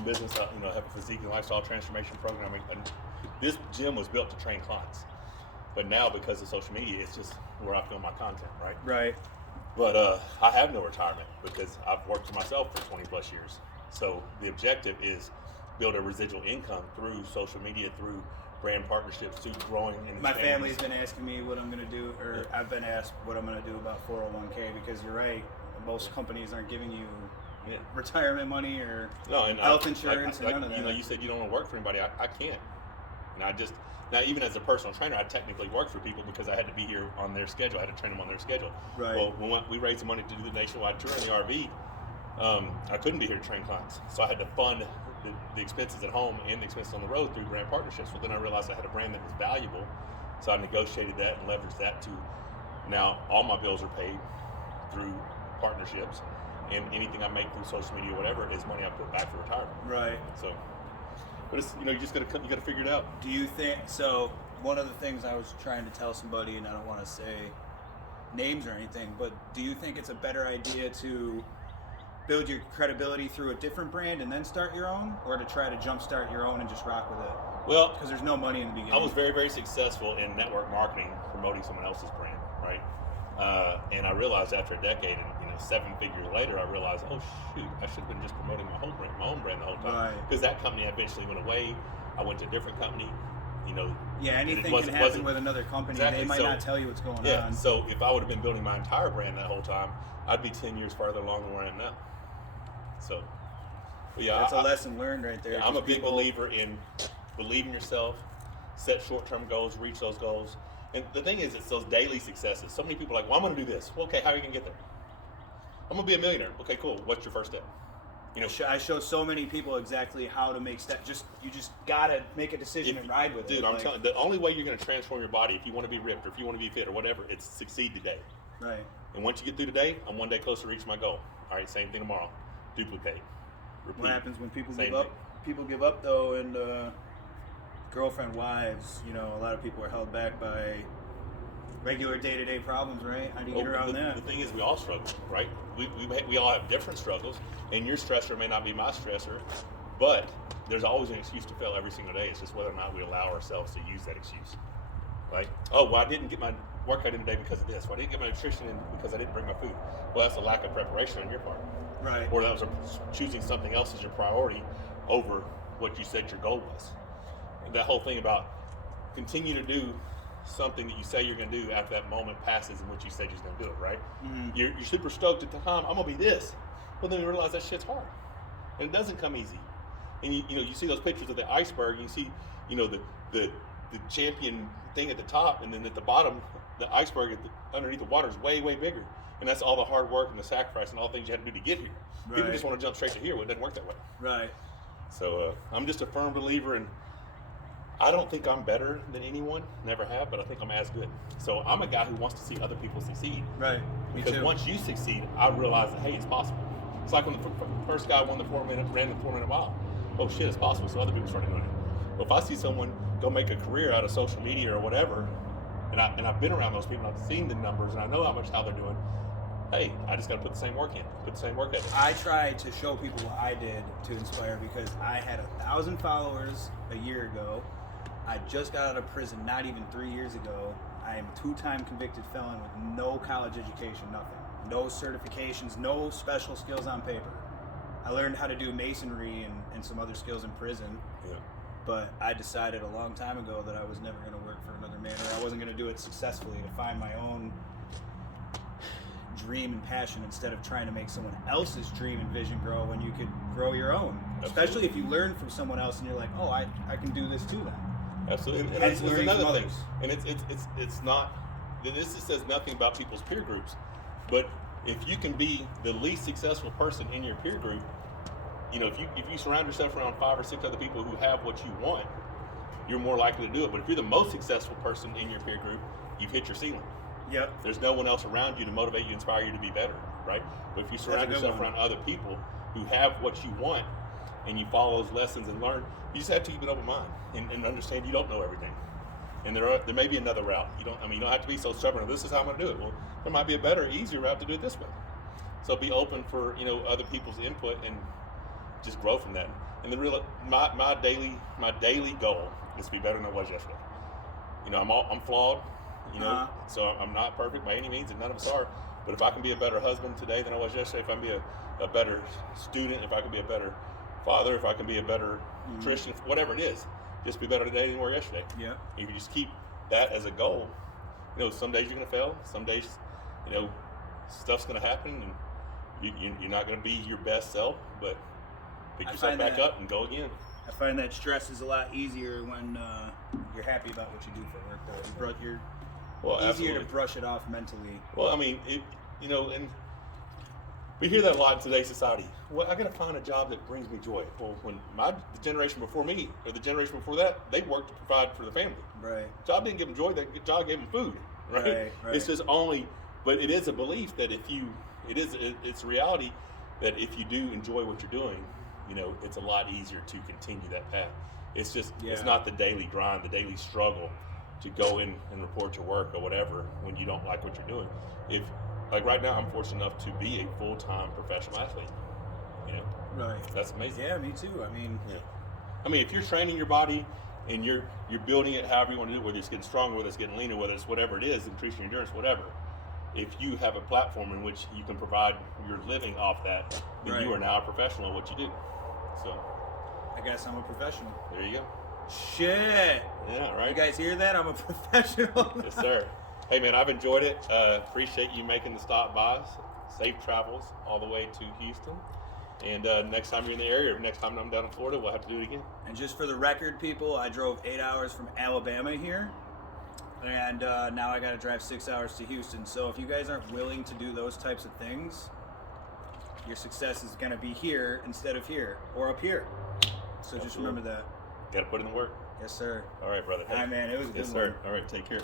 own business. I, have a physique and lifestyle transformation program. And this gym was built to train clients. But now, because of social media, it's just where I film my content, right? Right. But I have no retirement because I've worked for myself for 20 plus years. So the objective is build a residual income through social media, through brand partnerships, through growing. My family's been asking me what I'm going to do, or I've been asked what I'm going to do about 401k, because you're right, most companies aren't giving you retirement money or health insurance and none of that. You said you don't want to work for anybody. I can't. And now even as a personal trainer, I technically worked for people because I had to be here on their schedule. I had to train them on their schedule. Right. Well, when we raised the money to do the nationwide tour in the RV, I couldn't be here to train clients. So I had to fund the expenses at home and the expenses on the road through brand partnerships. Well, then I realized I had a brand that was valuable. So I negotiated that and leveraged that to now all my bills are paid through partnerships, and anything I make through social media, whatever, is money I put back for retirement. Right. So, but it's, you just gotta figure it out. Do you think so? One of the things I was trying to tell somebody, and I don't want to say names or anything, but do you think it's a better idea to build your credibility through a different brand and then start your own, or to try to jumpstart your own and just rock with it? Well, because there's no money in the beginning. I was very, very successful in network marketing, promoting someone else's brand, right? And I realized after a decade, and 7 figures later, I realized, oh shoot, I should have been just promoting my own brand the whole time. Because that company eventually went away. I went to a different company. Yeah, anything can happen with another company. Exactly. They might not tell you what's going on. Yeah. So if I would have been building my entire brand that whole time, I'd be 10 years farther along than where I am now. So, that's a lesson learned right there. Yeah, I'm a big believer in believe in yourself, set short-term goals, reach those goals. And the thing is, it's those daily successes. So many people are like, well, I'm going to do this. Well, okay, how are you going to get there? I'm going to be a millionaire. Okay, cool. What's your first step? I show so many people exactly how to make steps. You just got to make a decision and ride with it. Dude, I'm telling you, the only way you're going to transform your body, if you want to be ripped or if you want to be fit or whatever, it's succeed today. Right. And once you get through today, I'm one day closer to reaching my goal. All right, same thing tomorrow. Duplicate. Repeat. What happens when people give up? People give up, though, and girlfriend, wives, a lot of people are held back by regular day-to-day problems, right? How do you get around that? The thing is, we all struggle, right? We all have different struggles, and your stressor may not be my stressor, but there's always an excuse to fail every single day. It's just whether or not we allow ourselves to use that excuse. Like, oh, well, I didn't get my workout in today because of this. Well, I didn't get my nutrition in because I didn't bring my food. Well, that's a lack of preparation on your part. Right. Or that was choosing something else as your priority over what you said your goal was. And that whole thing about continue to do something that you say you're going to do after that moment passes in which you said you're going to do it, right? Mm-hmm. You're super stoked at the time, I'm going to be this. Well, then you realize that shit's hard. And it doesn't come easy. And you see those pictures of the iceberg, and you see, the champion thing at the top, and then at the bottom, the iceberg underneath the water is way, way bigger. And that's all the hard work and the sacrifice and all the things you had to do to get here. Right. People just want to jump straight to here. Well, it doesn't work that way. Right. So I'm just a firm believer in, I don't think I'm better than anyone, never have, but I think I'm as good. So I'm a guy who wants to see other people succeed. Right. Because once you succeed, I realize that, hey, it's possible. It's like when the first guy ran the 4-minute mile. Oh shit, it's possible. So other people started doing it. Well, if I see someone go make a career out of social media or whatever, and I've been around those people, and I've seen the numbers, and I know how they're doing. Hey, I just got to put the same work in, put the same work ethic. I try to show people what I did to inspire, because I had 1,000 followers a year ago. I just got out of prison not even 3 years ago. I am a 2-time convicted felon with no college education, nothing. No certifications, no special skills on paper. I learned how to do masonry and some other skills in prison. Yeah. But I decided a long time ago that I was never going to work for another man, or I wasn't going to do it successfully, to find my own dream and passion instead of trying to make someone else's dream and vision grow when you could grow your own. Absolutely. Especially if you learn from someone else and you're like, oh, I can do this too then. Absolutely. And it's another thing. And it's not, this says nothing about people's peer groups, but if you can be the least successful person in your peer group, if you surround yourself around 5 or 6 other people who have what you want, you're more likely to do it. But if you're the most successful person in your peer group, you've hit your ceiling. Yep. There's no one else around you to motivate you, inspire you to be better, right? But if you surround yourself around other people who have what you want, and you follow those lessons and learn, you just have to keep an open mind and understand you don't know everything. And there may be another route. You don't have to be so stubborn. This is how I'm going to do it. Well, there might be a better, easier route to do it this way. So be open for other people's input, and just grow from that. And the real my daily goal is to be better than I was yesterday. You know, I'm flawed, you know, so I'm not perfect by any means, and none of us are. But if I can be a better husband today than I was yesterday, if I can be a better student, if I can be a better father, if I can be a better Christian, whatever it is, just be better today than you were yesterday. Yeah. If you just keep that as a goal, you know, some days you're going to fail. Some days, you know, stuff's going to happen, and you're not going to be your best self, but pick yourself back up and go again. I find that stress is a lot easier when you're happy about what you do for work, though. You're easier absolutely. to brush it off mentally. Well, I mean, you know, and we hear that a lot in today's society. Well, I got to find a job that brings me joy. Well, when the generation before me, or the generation before that, they worked to provide for the family. Right. Job didn't give them joy. That job gave them food. Right. It's just but it is a belief that it's a reality that if you do enjoy what you're doing, you know, it's a lot easier to continue that path. It's just, it's not the daily grind, the daily struggle to go in and report your work or whatever when you don't like what you're doing. If, like right now, I'm fortunate enough to be a full-time professional athlete. You know, right? That's amazing. Yeah, me too. I mean, if you're training your body and you're building it however you want to do it, whether it's getting stronger, whether it's getting leaner, whether it's whatever it is, increasing your endurance, whatever. If you have a platform in which you can provide your living off that, then you are now a professional at what you do. So, I guess I'm a professional. there you go. Shit. Yeah, right. You guys hear that? I'm a professional. Yes, sir. Hey, man, I've enjoyed it. Appreciate you making the stop by. Safe travels all the way to Houston. And next time you're in the area, or next time I'm down in Florida, we'll have to do it again. And just for the record, people, I drove 8 hours from Alabama here. And now I got to drive 6 hours to Houston. So if you guys aren't willing to do those types of things, your success is going to be here instead of here or up here. So just remember that. Got to put in the work. Yes, sir. All right, brother. All right, man. It was a good one. Yes, sir. All right, take care.